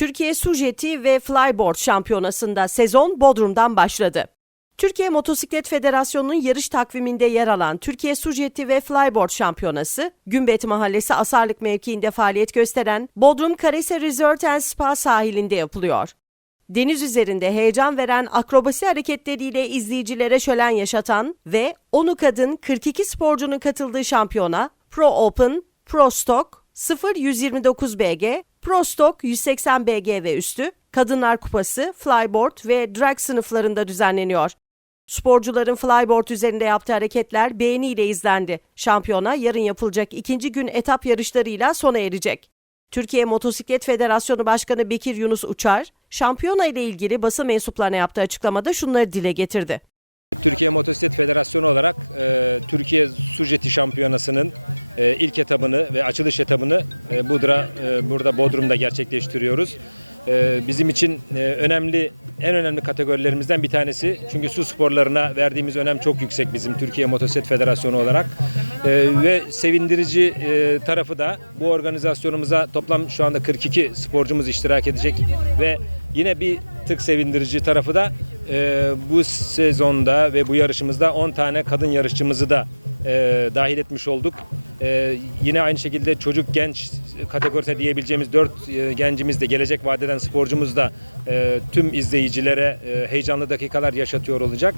Türkiye Su Jeti ve Flyboard Şampiyonası'nda sezon Bodrum'dan başladı. Türkiye Motosiklet Federasyonu'nun yarış takviminde yer alan Türkiye Su Jeti ve Flyboard Şampiyonası, Gümbet Mahallesi Asarlık mevkiinde faaliyet gösteren Bodrum Karese Resort and Spa sahilinde yapılıyor. Deniz üzerinde heyecan veren akrobasi hareketleriyle izleyicilere şölen yaşatan ve 10'u kadın 42 sporcunun katıldığı şampiyona Pro Open, Pro Stock, 0-129 BG, Pro Stock 180 BG ve üstü, Kadınlar Kupası, Flyboard ve Drag sınıflarında düzenleniyor. Sporcuların flyboard üzerinde yaptığı hareketler beğeniyle izlendi. Şampiyona yarın yapılacak ikinci gün etap yarışlarıyla sona erecek. Türkiye Motosiklet Federasyonu Başkanı Bekir Yunus Uçar, şampiyona ile ilgili basın mensuplarına yaptığı açıklamada şunları dile getirdi. Türkiye Motosiklet Federasyonu olarak e, Türkiye Sujeti Şampiyonası'nın e, ilk etabını ve açılış etabını e, Budra, e, burada Bodrum'da gerçekleştiriyoruz. E, bizim için e, önemli, en önemli kategorilerimizden bir tanesi. Çünkü su sporlarına verdiğimiz önem çok yüksek bizim Türkiye Motosiklet Federasyonu olarak. E, ve sevindirici e, tarafı da bu organizasyonumuza toplam şu anda 42 sporcumuz iştirak edecek ve yine bir tık sevindirici tarafı da e, bu sezonda ve bu yarışımızda 10 tane kadın yarışçımızı da e, dahil etmiş olduk. E, yine aynı şekilde çocuk genç kategorisine diyebileceğimiz 4 gencimiz de gelecek vadeden sporcumuz da e, tüm izleyicilere e, heyecanlı dakikalar yaşatıyor olacak.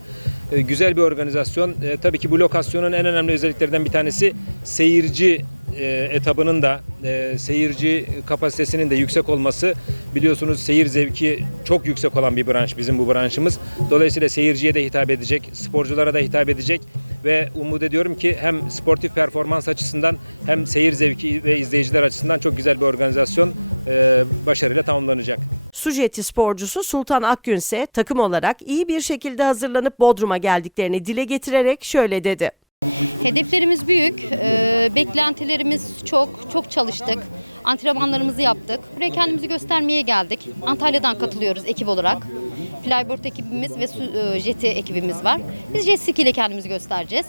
E, güzel bir organizasyon. E, tabii ki bu lokasyonun en önemli özelliklerinden bir tanesi seyirci e, etabının da e, seyirci kapasitesinin de yüksek olması biliyorsunuz seyir zevki çok yüksek olan bir branş bizim bu branşımız. Dolayısıyla seyirciye de hitap edecek, sporculara da hitap edecek ve umut ediyorum ki hem sportif performans açısından hem seyir zevki ve izleyiciler açısından çok güzel bir organizasyon e, başarıyla tamamlanacak. Sujeti sporcusu Sultan Akgün ise takım olarak iyi bir şekilde hazırlanıp Bodrum'a geldiklerini dile getirerek şöyle dedi. Hedeflerimiz büyük, e, beklentilerimiz çok, çok çalıştık. Antrenmanlarımızı yaptık. Buraya kendimizi göstermeye geldik. Antalya'dan katılıyoruz ekip olarak. Flyboard ekibimiz ve su, e, jeti ekibimiz var. Biz jet ski ile kendimizi göstereceğiz.